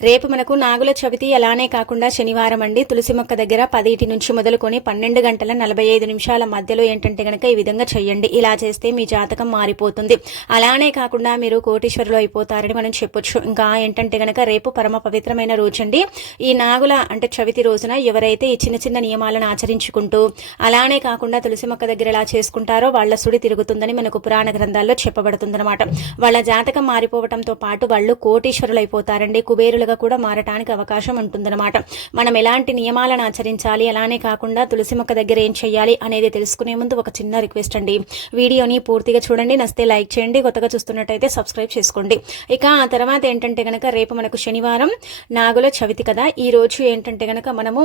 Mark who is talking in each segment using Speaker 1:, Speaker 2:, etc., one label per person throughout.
Speaker 1: రేపు మనకు నాగుల చవితి అలానే కాకుండా శనివారం అండి. తులసి మొక్క దగ్గర పదిటి నుంచి మొదలుకొని పన్నెండు గంటల నలభై ఐదు నిమిషాల మధ్యలో ఏంటంటే గనక ఈ విధంగా చెయ్యండి ఇలా చేస్తే మీ జాతకం మారిపోతుంది. అలానే కాకుండా మీరు కోటీశ్వరులు అయిపోతారని మనం చెప్పొచ్చు. ఇంకా ఏంటంటే గనక రేపు పరమ పవిత్రమైన రోజండి. ఈ నాగుల అంటే చవితి రోజున ఎవరైతే ఈ చిన్న చిన్న నియమాలను ఆచరించుకుంటూ అలానే కాకుండా తులసి మొక్క దగ్గర ఎలా చేసుకుంటారో వాళ్ళ సుడి తిరుగుతుందని మనకు పురాణ గ్రంథాల్లో చెప్పబడుతుందన్నమాట. వాళ్ళ జాతకం మారిపోవడంతో పాటు వాళ్ళు కోటీశ్వరులు అయిపోతారండి. కుబేరులు కుబేరులుగా కూడా మారటానికి అవకాశం ఉంటుందన్నమాట. మనం ఎలాంటి నియమాలను ఆచరించాలి అలానే కాకుండా తులసి మొక్క దగ్గర ఏం చేయాలి అనేది తెలుసుకునే ముందు ఒక చిన్న రిక్వెస్ట్ అండి. వీడియోని పూర్తిగా చూడండి నస్తే లైక్ చేయండి కొత్తగా చూస్తున్నట్టయితే సబ్స్క్రైబ్ చేసుకోండి. ఇక ఆ తర్వాత ఏంటంటే కనుక రేపు మనకు శనివారం నాగుల చవితి కదా. ఈ రోజు ఏంటంటే కనుక మనము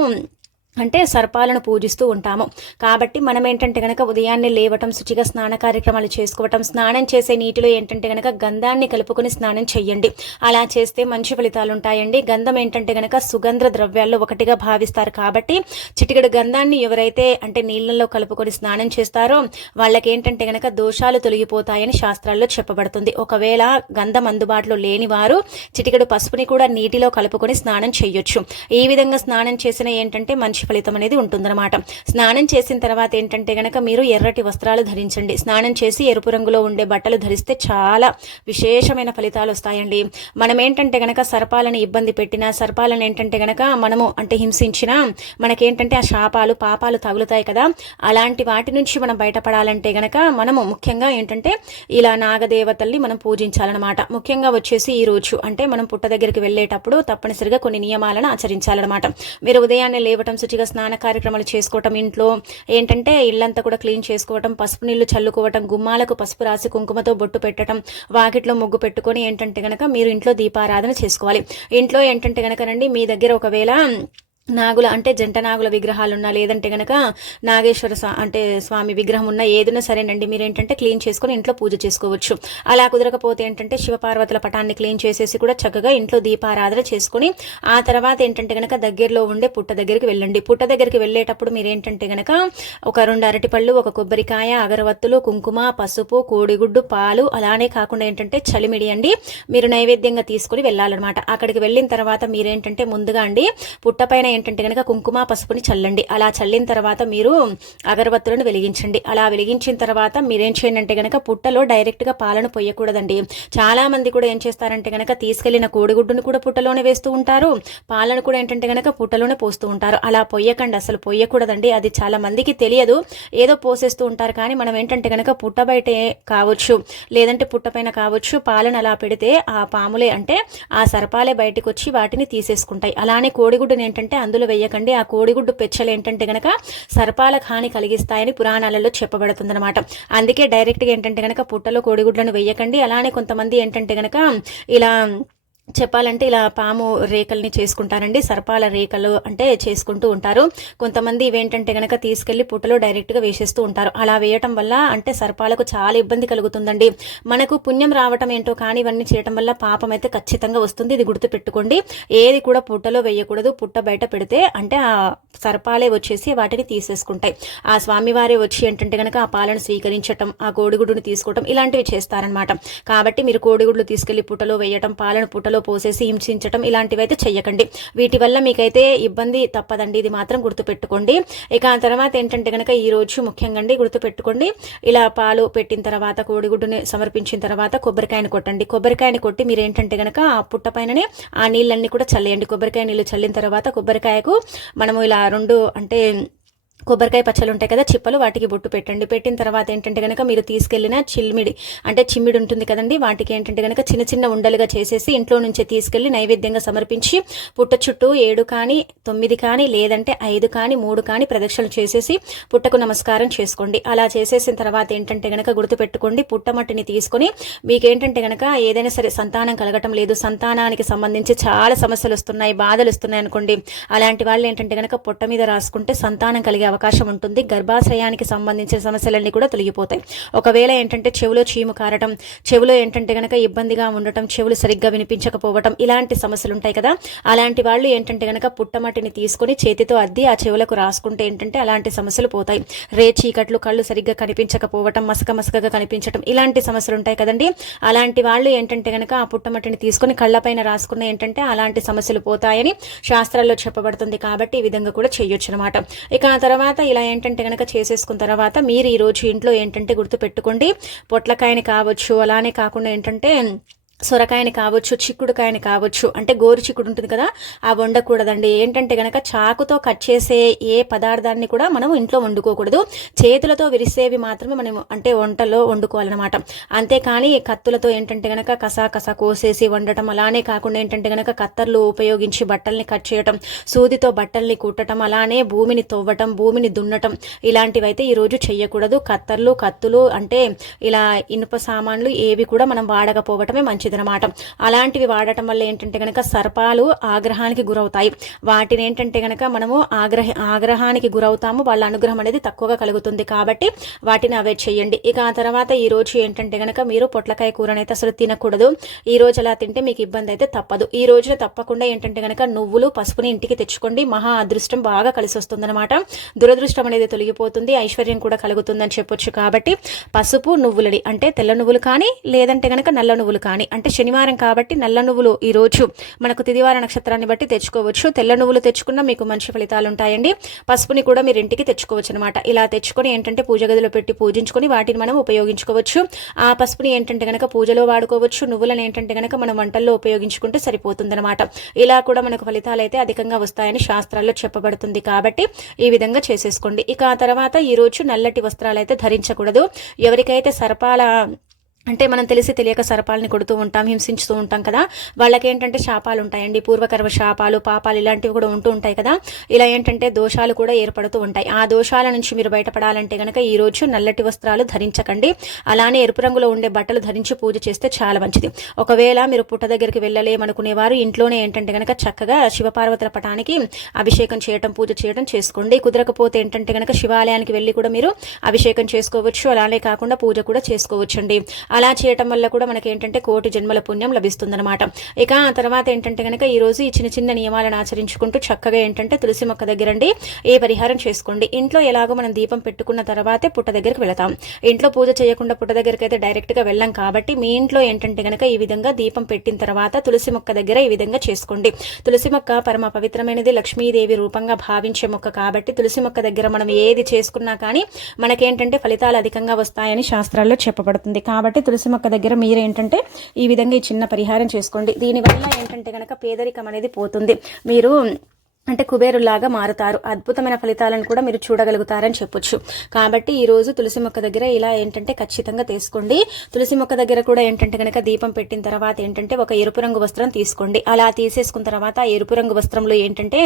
Speaker 1: అంటే సర్పాలను పూజిస్తూ ఉంటాము. కాబట్టి మనం ఏంటంటే కనుక ఉదయాన్నే లేవటం శుచిగా స్నాన కార్యక్రమాలు చేసుకోవటం స్నానం చేసే నీటిలో ఏంటంటే కనుక గంధాన్ని కలుపుకొని స్నానం చేయండి అలా చేస్తే మంచి ఫలితాలు ఉంటాయండి. గంధం ఏంటంటే కనుక సుగంధ ద్రవ్యాల్లో ఒకటిగా భావిస్తారు కాబట్టి చిటికెడు గంధాన్ని ఎవరైతే అంటే నీళ్ళల్లో కలుపుకొని స్నానం చేస్తారో వాళ్ళకి ఏంటంటే కనుక దోషాలు తొలగిపోతాయని శాస్త్రాల్లో చెప్పబడుతుంది. ఒకవేళ గంధం అందుబాటులో లేని వారు చిటికెడు పసుపుని కూడా నీటిలో కలుపుకొని స్నానం చేయొచ్చు ఈ విధంగా స్నానం చేసిన ఏంటంటే మంచి ఫలితం అనేది ఉంటుందన్నమాట. స్నానం చేసిన తర్వాత ఏంటంటే గనక మీరు ఎర్రటి వస్త్రాలు ధరించండి. స్నానం చేసి ఎరుపు రంగులో ఉండే బట్టలు ధరిస్తే చాలా విశేషమైన ఫలితాలు వస్తాయండి. మనం ఏంటంటే గనక సర్పాలను ఇబ్బంది పెట్టినా సర్పాలను ఏంటంటే గనక మనము అంటే హింసించినా మనకేంటంటే ఆ శాపాలు పాపాలు తగులుతాయి కదా. అలాంటి వాటి నుంచి మనం బయటపడాలంటే గనక మనము ముఖ్యంగా ఏంటంటే ఇలా నాగదేవతల్ని మనం పూజించాలన్నమాట. ముఖ్యంగా వచ్చేసి ఈ రోజు అంటే మనం పుట్ట దగ్గరికి వెళ్ళేటప్పుడు తప్పనిసరిగా కొన్ని నియమాలను ఆచరించాలన్నమాట. మీరు ఉదయాన్నే లేవటం మంచిగా స్నాన కార్యక్రమాలు చేసుకోవటం ఇంట్లో ఏంటంటే ఇల్లంతా కూడా క్లీన్ చేసుకోవటం పసుపు నీళ్ళు చల్లుకోవటం గుమ్మాలకు పసుపు రాసి కుంకుమతో బొట్టు పెట్టడం వాకిట్లో ముగ్గు పెట్టుకొని ఏంటంటే గనక మీరు ఇంట్లో దీపారాధన చేసుకోవాలి. ఇంట్లో ఏంటంటే గనక రండి మీ దగ్గర ఒకవేళ నాగుల అంటే జంట నాగుల విగ్రహాలు ఉన్నా లేదంటే గనక నాగేశ్వర అంటే స్వామి విగ్రహం ఉన్నా ఏదైనా సరేనండి. మీరు ఏంటంటే క్లీన్ చేసుకొని ఇంట్లో పూజ చేసుకోవచ్చు. అలా కుదరకపోతే ఏంటంటే శివపార్వతుల పటాన్ని క్లీన్ చేసేసి కూడా చక్కగా ఇంట్లో దీపారాధన చేసుకుని ఆ తర్వాత ఏంటంటే గనక దగ్గరలో ఉండే పుట్ట దగ్గరికి వెళ్ళండి. పుట్ట దగ్గరికి వెళ్ళేటప్పుడు మీరు ఏంటంటే గనక ఒక రెండు అరటిపళ్ళు ఒక కొబ్బరికాయ అగరవత్తులు కుంకుమ పసుపు కోడిగుడ్డు పాలు అలానే కాకుండా ఏంటంటే చలిమిడి అండి మీరు నైవేద్యంగా తీసుకుని వెళ్ళాలన్నమాట. అక్కడికి వెళ్ళిన తర్వాత మీరేంటంటే ముందుగా అండి పుట్టపైన ఏంటంటే కనుక కుంకుమ పసుపుని చల్లండి. అలా చల్లిన తర్వాత మీరు అగరబత్తులను వెలిగించండి. అలా వెలిగించిన తర్వాత మీరేం చేయండి అంటే కనుక పుట్టలో డైరెక్ట్గా పాలను పొయ్యకూడదండి. చాలా మంది కూడా ఏం చేస్తారంటే కనుక తీసుకెళ్ళిన కోడిగుడ్డును కూడా పుట్టలోనే వేస్తూ ఉంటారు. పాలను కూడా ఏంటంటే కనుక పుట్టలోనే పోస్తూ ఉంటారు. అలా పొయ్యకండి. అసలు పొయ్యకూడదండి. అది చాలా మందికి తెలియదు. ఏదో పోసేస్తూ ఉంటారు. కానీ మనం ఏంటంటే కనుక పుట్ట బయటే కావచ్చు. లేదంటే పుట్టపైన కావచ్చు పాలను అలా పెడితే ఆ పాములే అంటే ఆ సర్పాలే బయటకు వచ్చి వాటిని తీసేసుకుంటాయి. అలానే కోడిగుడ్డుని ఏంటంటే అందులో వేయకండి. ఆ కోడిగుడ్డు పెచ్చలు ఏంటంటే గనక సర్పాలకు హాని కలిగిస్తాయని పురాణాలలో చెప్పబడుతుందన్నమాట. అందుకే డైరెక్ట్గా ఏంటంటే గనక పుట్టలో కోడిగుడ్లను వేయకండి. అలానే కొంతమంది ఏంటంటే గనక ఇలా చెప్పాలంటే ఇలా పాము రేకల్ని చేసుకుంటారండి. సర్పాల రేకలు అంటే చేసుకుంటూ ఉంటారు. కొంతమంది ఇవేంటంటే కనుక తీసుకెళ్ళి పుట్టలో డైరెక్ట్గా వేసేస్తూ ఉంటారు. అలా వేయటం వల్ల అంటే సర్పాలకు చాలా ఇబ్బంది కలుగుతుందండి. మనకు పుణ్యం రావటం ఏంటో కానీ ఇవన్నీ చేయటం వల్ల పాపం అయితే ఖచ్చితంగా వస్తుంది. ఇది గుర్తుపెట్టుకోండి. ఏది కూడా పుట్టలో వేయకూడదు. పుట్ట బయట పెడితే అంటే ఆ సర్పాలే వచ్చేసి వాటిని తీసేసుకుంటాయి. ఆ స్వామివారే వచ్చి ఏంటంటే గనక ఆ పాలను స్వీకరించటం ఆ కోడిగుడ్డుని తీసుకోవటం ఇలాంటివి చేస్తారనమాట కాబట్టి మీరు కోడిగుడ్లు తీసుకెళ్ళి పుట్టలో వేయటం పాలను పుట్టలో నీళ్ళలో పోసేసి హింసించడం ఇలాంటివి అయితే చెయ్యకండి. వీటి వల్ల మీకైతే ఇబ్బంది తప్పదండి. ఇది మాత్రం గుర్తుపెట్టుకోండి. ఇక ఆ తర్వాత ఏంటంటే కనుక ఈరోజు ముఖ్యంగా అండి గుర్తుపెట్టుకోండి. ఇలా పాలు పెట్టిన తర్వాత కోడిగుడ్డుని సమర్పించిన తర్వాత కొబ్బరికాయని కొట్టండి. కొబ్బరికాయని కొట్టి మీరు ఏంటంటే కనుక ఆ పుట్ట పైననే ఆ నీళ్ళన్నీ కూడా చల్లేయండి. కొబ్బరికాయ నీళ్ళు చల్లిన తర్వాత కొబ్బరికాయకు మనము ఇలా రెండు అంటే కొబ్బరికాయ పచ్చలు ఉంటాయి కదా చిప్పలు వాటికి బొట్టు పెట్టండి. పెట్టిన తర్వాత ఏంటంటే కనుక మీరు తీసుకెళ్ళిన చిల్మిడి అంటే చిమ్మిడి ఉంటుంది కదండి వాటికి ఏంటంటే కనుక చిన్న చిన్న ఉండలుగా చేసేసి ఇంట్లో నుంచే తీసుకెళ్ళి నైవేద్యంగా సమర్పించి పుట్ట చుట్టూ ఏడు కానీ తొమ్మిది కానీ లేదంటే ఐదు కానీ మూడు కానీ ప్రదక్షిణలు చేసేసి పుట్టకు నమస్కారం చేసుకోండి. అలా చేసేసిన తర్వాత ఏంటంటే కనుక గుర్తుపెట్టుకోండి పుట్టమట్టిని తీసుకొని మీకేంటంటే కనుక ఏదైనా సరే సంతానం కలగటం లేదు. సంతానానికి సంబంధించి చాలా సమస్యలు వస్తున్నాయి బాధలు వస్తున్నాయి అనుకోండి. అలాంటి వాళ్ళు ఏంటంటే గనక పుట్ట మీద రాసుకుంటే సంతానం కలిగే అవకాశం ఉంటుంది. గర్భాశయానికి సంబంధించిన సమస్యలన్నీ కూడా తొలగిపోతాయి. ఒకవేళ ఏంటంటే చెవిలో చీము కారటం చెవిలో ఏంటంటే కనుక ఇబ్బందిగా ఉండటం చెవులు సరిగ్గా వినిపించకపోవటం ఇలాంటి సమస్యలు ఉంటాయి కదా. అలాంటి వాళ్ళు ఏంటంటే కనుక పుట్టమట్టిని తీసుకొని చేతితో అద్ది ఆ చెవులకు రాసుకుంటే ఏంటంటే అలాంటి సమస్యలు పోతాయి. రే చీకట్లు కళ్ళు సరిగ్గా కనిపించకపోవటం మసక మసకగా కనిపించటం ఇలాంటి సమస్యలు ఉంటాయి కదండి. అలాంటి వాళ్ళు ఏంటంటే కనుక ఆ పుట్టమట్టిని తీసుకొని కళ్ళపైన రాసుకున్న ఏంటంటే అలాంటి సమస్యలు పోతాయని శాస్త్రాల్లో చెప్పబడుతుంది కాబట్టి ఈ విధంగా కూడా చేయొచ్చు అనమాట ఇక ఆ తర్వాత తర్వాత ఇలా ఏంటంటే కనుక చేసేసుకున్న తర్వాత మీరు ఈరోజు ఇంట్లో ఏంటంటే గుర్తు పెట్టుకోండి పొట్లకాయని కావచ్చు అలానే కాకుండా ఏంటంటే సొరకాయని కావచ్చు చిక్కుడుకాయని కావచ్చు అంటే గోరు చిక్కుడు ఉంటుంది కదా ఆ వండకూడదండి. ఏంటంటే గనక చాకుతో కట్ చేసే ఏ పదార్థాన్ని కూడా మనం ఇంట్లో వండుకోకూడదు. చేతులతో విరిసేవి మాత్రమే మనం అంటే వంటలో వండుకోవాలన్నమాట. అంతేకాని కత్తులతో ఏంటంటే గనక కసా కసా కోసేసి వండటం అలానే కాకుండా ఏంటంటే గనక కత్తర్లు ఉపయోగించి బట్టల్ని కట్ చేయటం సూదితో బట్టల్ని కుట్టడం అలానే భూమిని తవ్వటం భూమిని దున్నటం ఇలాంటివైతే ఈరోజు చెయ్యకూడదు. కత్తర్లు కత్తులు అంటే ఇలా ఇనుప సామాన్లు ఏవి కూడా మనం వాడకపోవటమే మంచిది. మంచిదనమాట అలాంటివి వాడటం వల్ల ఏంటంటే కనుక సర్పాలు ఆగ్రహానికి గురవుతాయి. వాటిని ఏంటంటే కనుక మనము ఆగ్రహ ఆగ్రహానికి గురవుతాము. వాళ్ళ అనుగ్రహం అనేది తక్కువగా కలుగుతుంది కాబట్టి వాటిని అవాయిడ్ చేయండి. ఇక ఆ తర్వాత ఈ రోజు ఏంటంటే కనుక మీరు పొట్లకాయ కూరని అయితే అసలు తినకూడదు. ఈ రోజు అలా తింటే మీకు ఇబ్బంది అయితే తప్పదు. ఈ రోజున తప్పకుండా ఏంటంటే కనుక నువ్వులు పసుపుని ఇంటికి తెచ్చుకోండి. మహా అదృష్టం బాగా కలిసి వస్తుందన్నమాట దురదృష్టం అనేది తొలగిపోతుంది. ఐశ్వర్యం కూడా కలుగుతుందని చెప్పొచ్చు కాబట్టి పసుపు నువ్వులని అంటే తెల్ల నువ్వులు కానీ లేదంటే కనుక నల్ల నువ్వులు కానీ అంటే శనివారం కాబట్టి నల్ల నువ్వులు ఈరోజు మనకు తిదివార నక్షత్రాన్ని బట్టి తెచ్చుకోవచ్చు. తెల్ల నువ్వులు తెచ్చుకున్న మీకు మంచి ఫలితాలు ఉంటాయండి. పసుపుని కూడా మీరు ఇంటికి తెచ్చుకోవచ్చు అనమాట ఇలా తెచ్చుకొని ఏంటంటే పూజ గదిలో పెట్టి పూజించుకొని వాటిని మనం ఉపయోగించుకోవచ్చు. ఆ పసుపుని ఏంటంటే కనుక పూజలో వాడుకోవచ్చు. నువ్వులను ఏంటంటే కనుక మనం వంటల్లో ఉపయోగించుకుంటే సరిపోతుందన్నమాట. ఇలా కూడా మనకు ఫలితాలు అయితే అధికంగా వస్తాయని శాస్త్రాల్లో చెప్పబడుతుంది కాబట్టి ఈ విధంగా చేసేసుకోండి. ఇక ఆ తర్వాత ఈరోజు నల్లటి వస్త్రాలు అయితే ధరించకూడదు. ఎవరికైతే సర్పాల అంటే మనం తెలిసి తెలియక సర్పాలని కొడుతూ ఉంటాం హింసించుతూ ఉంటాం కదా. వాళ్ళకి ఏంటంటే శాపాలు ఉంటాయండి. పూర్వకర్మ శాపాలు పాపాలు ఇలాంటివి కూడా ఉంటూ ఉంటాయి కదా. ఇలా ఏంటంటే దోషాలు కూడా ఏర్పడుతూ ఉంటాయి. ఆ దోషాల నుంచి మీరు బయటపడాలంటే కనుక ఈ రోజు నల్లటి వస్త్రాలు ధరించకండి. అలానే ఎరుపు రంగులో ఉండే బట్టలు ధరించి పూజ చేస్తే చాలా మంచిది. ఒకవేళ మీరు పుట్ట దగ్గరికి వెళ్ళలేమనుకునేవారు ఇంట్లోనే ఏంటంటే కనుక చక్కగా శివపార్వతుల పటానికి అభిషేకం చేయటం పూజ చేయడం చేసుకోండి. కుదరకపోతే ఏంటంటే కనుక శివాలయానికి వెళ్ళి కూడా మీరు అభిషేకం చేసుకోవచ్చు. అలానే కాకుండా పూజ కూడా చేసుకోవచ్చండి. అలా చేయటం వల్ల కూడా మనకి ఏంటంటే కోటి జన్మల పుణ్యం లభిస్తుందన్నమాట. ఇక ఆ తర్వాత ఏంటంటే కనుక ఈరోజు ఈ చిన్న చిన్న నియమాలను ఆచరించుకుంటూ చక్కగా ఏంటంటే తులసి మొక్క దగ్గరండి ఏ పరిహారం చేసుకోండి. ఇంట్లో ఎలాగో మనం దీపం పెట్టుకున్న తర్వాతే పుట్ట దగ్గరికి వెళతాం. ఇంట్లో పూజ చేయకుండా పుట్ట దగ్గరికి అయితే డైరెక్ట్గా వెళ్ళాం కాబట్టి మీ ఇంట్లో ఏంటంటే కనుక ఈ విధంగా దీపం పెట్టిన తర్వాత తులసి మొక్క దగ్గర ఈ విధంగా చేసుకోండి. తులసి మొక్క పరమ పవిత్రమైనది లక్ష్మీదేవి రూపంగా భావించే మొక్క కాబట్టి తులసి మొక్క దగ్గర మనం ఏది చేసుకున్నా కానీ మనకేంటంటే ఫలితాలు అధికంగా వస్తాయని శాస్త్రాల్లో చెప్పబడుతుంది. కాబట్టి తులసి మొక్క దగ్గర మీరు ఏంటంటే ఈ విధంగా ఈ చిన్న పరిహారం చేసుకోండి. దీనివల్ల ఏంటంటే కనుక పేదరికం అనేది పోతుంది. మీరు అంటే కుబేరులాగా మారుతారు. అద్భుతమైన ఫలితాలను కూడా మీరు చూడగలుగుతారని చెప్పొచ్చు. కాబట్టి ఈరోజు తులసి మొక్క దగ్గర ఇలా ఏంటంటే ఖచ్చితంగా తీసుకోండి. తులసి మొక్క దగ్గర కూడా ఏంటంటే కనుక దీపం పెట్టిన తర్వాత ఏంటంటే ఒక ఎరుపు రంగు వస్త్రం తీసుకోండి. అలా తీసేసుకున్న తర్వాత ఆ ఎరుపు రంగు వస్త్రంలో ఏంటంటే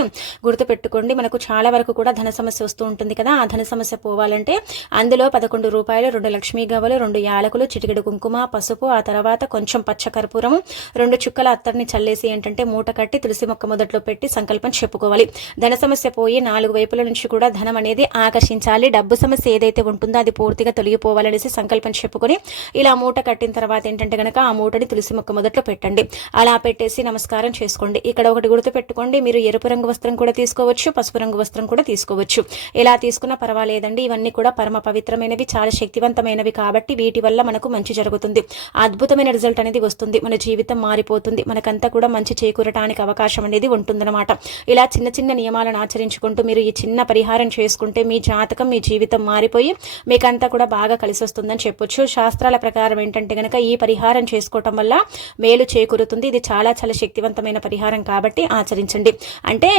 Speaker 1: గుర్తు పెట్టుకోండి మనకు చాలా వరకు కూడా ధన సమస్య వస్తూ ఉంటుంది కదా. ఆ ధన సమస్య పోవాలంటే అందులో పదకొండు రూపాయలు రెండు లక్ష్మీ గవలు రెండు యాలకులు చిటికెడు కుంకుమ పసుపు ఆ తర్వాత కొంచెం పచ్చ కర్పూరం రెండు చుక్కల అత్తర్ని చల్లేసి ఏంటంటే మూట కట్టి తులసి మొక్క మొదట్లో పెట్టి సంకల్పం చెప్పుకోవాలి. చేసుకోవాలి ధన సమస్య పోయి నాలుగు వైపుల నుంచి కూడా ధనం అనేది ఆకర్షించాలి. డబ్బు సమస్య ఏదైతే ఉంటుందో అది పూర్తిగా తొలగిపోవాలనేసి సంకల్పం చెప్పుకొని ఇలా మూట కట్టిన తర్వాత ఏంటంటే కనుక ఆ మూటని తులసి మొక్క మొదట్లో పెట్టండి. అలా పెట్టేసి నమస్కారం చేసుకోండి. ఇక్కడ ఒకటి గుర్తు పెట్టుకోండి మీరు ఎరుపు రంగు వస్త్రం కూడా తీసుకోవచ్చు పసుపు రంగు వస్త్రం కూడా తీసుకోవచ్చు. ఎలా తీసుకున్నా పర్వాలేదండి. ఇవన్నీ కూడా పరమ పవిత్రమైనవి చాలా శక్తివంతమైనవి కాబట్టి వీటి వల్ల మనకు మంచి జరుగుతుంది. అద్భుతమైన రిజల్ట్ అనేది వస్తుంది. మన జీవితం మారిపోతుంది. మనకంతా కూడా మంచి చేకూరటానికి అవకాశం అనేది ఉంటుందన్నమాట. ఇలా చిన్న చిన్న నియమాలను ఆచరించుకుంటూ మీరు ఈ చిన్న పరిహారం చేసుకుంటే మీ జాతకం మీ జీవితం మారిపోయి మీకంతా కూడా బాగా కలిసి వస్తుందని చెప్పొచ్చు. శాస్త్రాల ప్రకారం ఏంటంటే కనుక ఈ పరిహారం చేసుకోవటం వల్ల మేలు చేకూరుతుంది. ఇది చాలా చాలా శక్తివంతమైన పరిహారం కాబట్టి ఆచరించండి. అంటే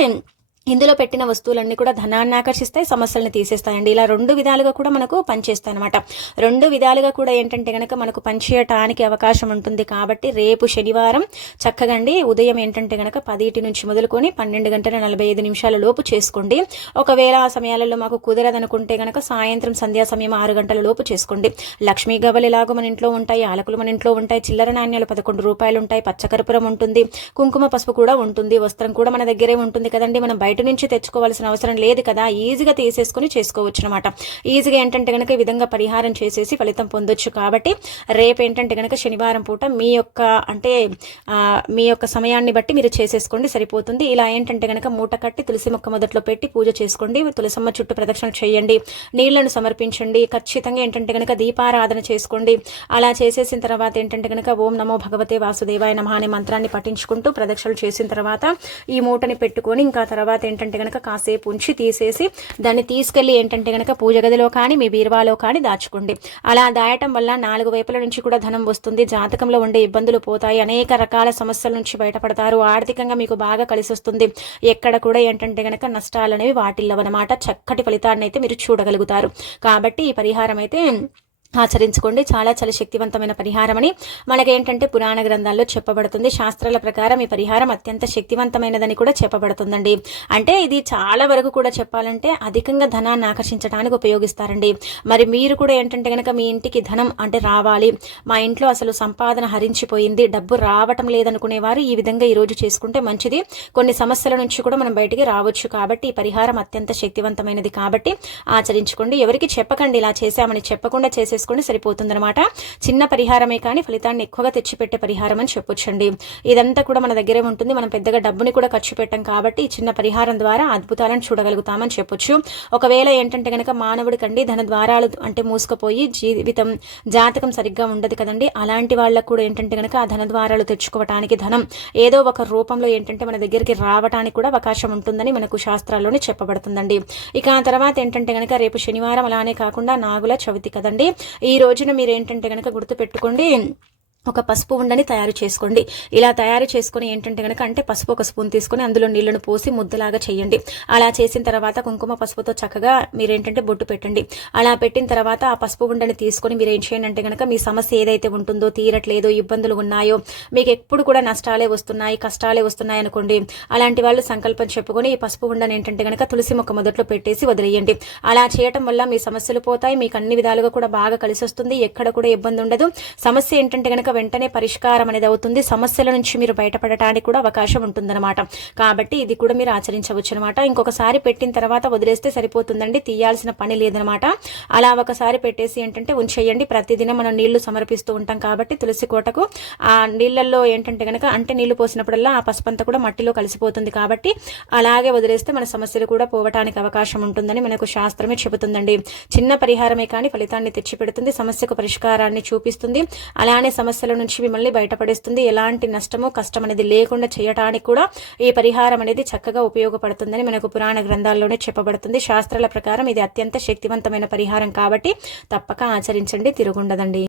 Speaker 1: ఇందులో పెట్టిన వస్తువులన్నీ కూడా ధనాన్ని ఆకర్షిస్తాయి సమస్యలను తీసేస్తాయండి. ఇలా రెండు విధాలుగా కూడా మనకు పనిచేస్తాయి అనమాట రెండు విధాలుగా కూడా ఏంటంటే కనుక మనకు పనిచేయటానికి అవకాశం ఉంటుంది కాబట్టి రేపు శనివారం చక్కగా అండి ఉదయం ఏంటంటే కనుక పదిటి నుంచి మొదలుకొని పన్నెండు గంటల నలభై ఐదు నిమిషాల లోపు చేసుకోండి. ఒకవేళ ఆ సమయాలలో మాకు కుదరదనుకుంటే కనుక సాయంత్రం సంధ్యా సమయం ఆరు గంటల లోపు చేసుకోండి. లక్ష్మీ గవలు ఎలాగో మన ఇంట్లో ఉంటాయి ఆలకులు మన ఇంట్లో ఉంటాయి చిల్లర నాణ్యాలు పదకొండు రూపాయలు ఉంటాయి పచ్చకర్పూరం ఉంటుంది కుంకుమ పసుపు కూడా ఉంటుంది వస్త్రం కూడా మన దగ్గరే ఉంటుంది కదండి. మనం బయట బయట నుంచి తెచ్చుకోవాల్సిన అవసరం లేదు కదా ఈజీగా తీసేసుకొని చేసుకోవచ్చు అనమాట ఈజీగా ఏంటంటే కనుక ఈ విధంగా పరిహారం చేసేసి ఫలితం పొందొచ్చు కాబట్టి రేపు ఏంటంటే కనుక శనివారం పూట మీ యొక్క అంటే మీ యొక్క సమయాన్ని బట్టి మీరు చేసేసుకోండి సరిపోతుంది. ఇలా ఏంటంటే కనుక మూట కట్టి తులసి మొక్క మొదట్లో పెట్టి పూజ చేసుకోండి తులసమ్మ చుట్టూ ప్రదక్షిణ చేయండి నీళ్ళను సమర్పించండి ఖచ్చితంగా ఏంటంటే కనుక దీపారాధన చేసుకోండి. అలా చేసేసిన తర్వాత ఏంటంటే కనుక ఓం నమో భగవతే వాసుదేవాయ నమ అనే మంత్రాన్ని పఠించుకుంటూ ప్రదక్షిణలు చేసిన తర్వాత ఈ మూటని పెట్టుకొని ఇంకా తర్వాత ఏంటంటే కనుక కాసేపు ఉంచి తీసేసి దాన్ని తీసుకెళ్ళి ఏంటంటే కనుక పూజ గదిలో కానీ మీ బీరువాలో కానీ దాచుకోండి. అలా దాయటం వల్ల నాలుగు వైపుల నుంచి కూడా ధనం వస్తుంది. జాతకంలో ఉండే ఇబ్బందులు పోతాయి. అనేక రకాల సమస్యల నుంచి బయటపడతారు. ఆర్థికంగా మీకు బాగా కలిసి వస్తుంది ఎక్కడ కూడా ఏంటంటే కనుక నష్టాలు అనేవి వాటిల్లవన్నమాట. చక్కటి ఫలితాన్ని అయితే మీరు చూడగలుగుతారు. కాబట్టి ఈ పరిహారం అయితే ఆచరించుకోండి. చాలా చాలా శక్తివంతమైన పరిహారం అని మనకేంటంటే పురాణ గ్రంథాల్లో చెప్పబడుతుంది. శాస్త్రాల ప్రకారం ఈ పరిహారం అత్యంత శక్తివంతమైనదని కూడా చెప్పబడుతుందండి. అంటే ఇది చాలా వరకు కూడా చెప్పాలంటే అధికంగా ధనాన్ని ఆకర్షించడానికి ఉపయోగిస్తారండి. మరి మీరు కూడా ఏంటంటే కనుక మీ ఇంటికి ధనం అంటే రావాలి. మా ఇంట్లో అసలు సంపాదన హరించిపోయింది. డబ్బు రావటం లేదనుకునేవారు ఈ విధంగా ఈరోజు చేసుకుంటే మంచిది. కొన్ని సమస్యల నుంచి కూడా మనం బయటికి రావచ్చు కాబట్టి ఈ పరిహారం అత్యంత శక్తివంతమైనది కాబట్టి ఆచరించుకోండి. ఎవరికి చెప్పకండి ఇలా చేశామని చెప్పకుండా చేసే చేసుకోండి సరిపోతుందనమాట చిన్న పరిహారమే కానీ ఫలితాన్ని ఎక్కువగా తెచ్చిపెట్టే పరిహారం అని చెప్పొచ్చండి. ఇదంతా కూడా మన దగ్గరే ఉంటుంది. మనం పెద్దగా డబ్బుని కూడా ఖర్చు పెట్టాం కాబట్టి చిన్న పరిహారం ద్వారా అద్భుతాలను చూడగలుగుతామని చెప్పొచ్చు. ఒకవేళ ఏంటంటే కనుక మానవుడికండి ధన ద్వారాలు అంటే మూసుకుపోయి జీవితం జాతకం సరిగ్గా ఉండదు కదండి. అలాంటి వాళ్ళకు కూడా ఏంటంటే కనుక ఆ ధన ద్వారాలు తెచ్చుకోవటానికి ధనం ఏదో ఒక రూపంలో ఏంటంటే మన దగ్గరికి రావడానికి కూడా అవకాశం ఉంటుందని మనకు శాస్త్రాల్లోనే చెప్పబడుతుందండి. ఇక ఆ తర్వాత ఏంటంటే కనుక రేపు శనివారం అలానే కాకుండా నాగుల చవితి కదండి. ఈ రోజున మీరు ఏంటంటే కనుక గుర్తుపెట్టుకోండి ఒక పసుపు ఉండని తయారు చేసుకోండి. ఇలా తయారు చేసుకుని ఏంటంటే కనుక అంటే పసుపు ఒక స్పూన్ తీసుకొని అందులో నీళ్ళను పోసి ముద్దలాగా చేయండి. అలా చేసిన తర్వాత కుంకుమ పసుపుతో చక్కగా మీరేంటంటే బొట్టు పెట్టండి. అలా పెట్టిన తర్వాత ఆ పసుపు ఉండని తీసుకొని మీరు ఏం చేయండి అంటే కనుక మీ సమస్య ఏదైతే ఉంటుందో తీరట్లేదో ఇబ్బందులు ఉన్నాయో మీకు ఎప్పుడు కూడా నష్టాలే వస్తున్నాయి కష్టాలే వస్తున్నాయి అనుకోండి అలాంటి వాళ్ళు సంకల్పం చెప్పుకొని ఈ పసుపు ఉండని ఏంటంటే కనుక తులసి మొక్క మొదట్లో పెట్టేసి వదిలేయండి. అలా చేయటం వల్ల మీ సమస్యలు పోతాయి మీకు అన్ని విధాలుగా కూడా బాగా కలిసి వస్తుంది ఎక్కడ కూడా ఇబ్బంది ఉండదు. సమస్య ఏంటంటే కనుక వెంటనే పరిష్కారం అనేది అవుతుంది. సమస్యల నుంచి మీరు బయటపడటానికి కూడా అవకాశం ఉంటుందన్నమాట. కాబట్టి ఇది కూడా మీరు ఆచరించవచ్చు అనమాట ఇంకొకసారి పెట్టిన తర్వాత వదిలేస్తే సరిపోతుందండి. తీయాల్సిన పని లేదనమాట అలా ఒకసారి పెట్టేసి ఏంటంటే ఉంచేయండి. ప్రతిదినం మనం నీళ్ళు సమర్పిస్తూ ఉంటాం కాబట్టి తులసి కోటకు. ఆ నీళ్ళల్లో ఏంటంటే కనుక అంటే నీళ్ళు పోసినప్పుడల్లా ఆ పసుపంతా కూడా మట్టిలో కలిసిపోతుంది కాబట్టి అలాగే వదిలేస్తే మన సమస్యలు కూడా పోవటానికి అవకాశం ఉంటుందని మనకు శాస్త్రమే చెబుతుందండి. చిన్న పరిహారమే కానీ ఫలితాన్ని తెచ్చిపెడుతుంది. సమస్యకు పరిష్కారాన్ని చూపిస్తుంది. అలానే సమస్య సమస్యల నుంచి మిమ్మల్ని బయటపడేస్తుంది. ఎలాంటి నష్టము కష్టం అనేది లేకుండా చేయటానికి కూడా ఈ పరిహారం అనేది చక్కగా ఉపయోగపడుతుందని మనకు పురాణ గ్రంథాల్లోనే చెప్పబడుతుంది. శాస్త్రాల ప్రకారం ఇది అత్యంత శక్తివంతమైన పరిహారం కాబట్టి తప్పక ఆచరించండి తిరుగుండదండి.